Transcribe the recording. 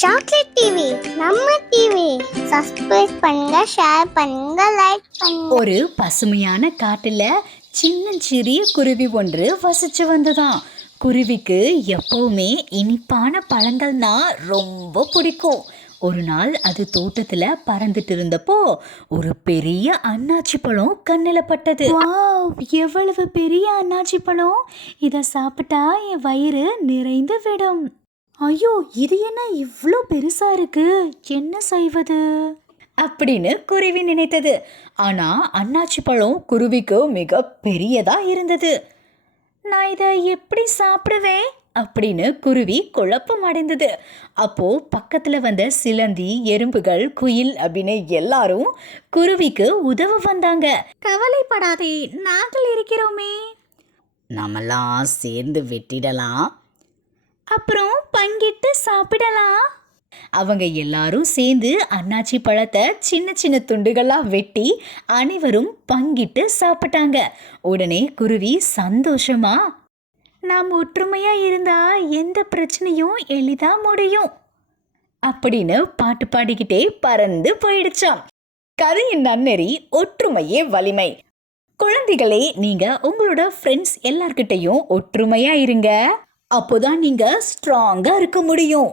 Chocolate TV நம்ம TV. Subscribe பண்ணுங்க, share பண்ணுங்க, லைக் பண்ணுங்க. ஒரு பசுமையான காட்டுல சின்னஞ்சிறிய குருவி ஒன்று வசிச்சு வந்ததாம். குருவிக்கு எப்பவுமே இனிப்பான பழங்கள்னா ரொம்ப பிடிக்கும். ஒரு நாள் அது தோட்டத்துல பறந்துட்டு இருந்தப்போ ஒரு பெரிய அன்னாச்சி பழம் கண்ணில் பட்டது. வாவ், எவ்வளவு பெரிய அன்னாச்சி பழம்! இதை சாப்பிட்டா என் வயிறு நிறைந்து விடும். ஐயோ, இது என்ன இவ்வளோ பெருசா இருக்கு, என்ன செய்வது அப்படின்னு குருவி நினைத்தது. ஆனா அன்னாச்சி பழம் குருவிக்கு மிக பெரியதா இருந்தது. நான் இதை எப்படி சாப்பிடுவேன் அப்படின்னு குருவி குழப்பம் அடைந்தது. அப்போ பக்கத்துல வந்த சிலந்தி, எறும்புகள், குயில் அப்படின்னு எல்லாரும் குருவிக்கு உதவ வந்தாங்க. கவலைப்படாதே, நாங்கள் இருக்கிறோமே, நம்மெல்லாம் சேர்ந்து வெட்டிடலாம், அப்புறம் பங்கிட்டு சாப்பிடலாம். அவங்க எல்லாரும் சேர்ந்து அன்னாச்சி பழத்தை சின்ன சின்ன துண்டுகளா வெட்டி அனைவரும் பங்கிட்டு சாப்பிட்டாங்க. உடனே குருவி சந்தோஷமா, நாம் ஒற்றுமையா இருந்தா எந்த பிரச்சனையும் எளிதா முடியும் அப்படின்னு பாட்டு பாடிக்கிட்டே பறந்து போயிடுச்சாம். கதையின் நன்னெறி, ஒற்றுமையே வலிமை. குழந்தைகளே, நீங்க உங்களோட ஃப்ரெண்ட்ஸ் எல்லார்கிட்டையும் ஒற்றுமையா இருங்க. அப்போதான் நீங்க ஸ்ட்ராங்கா இருக்க முடியும்.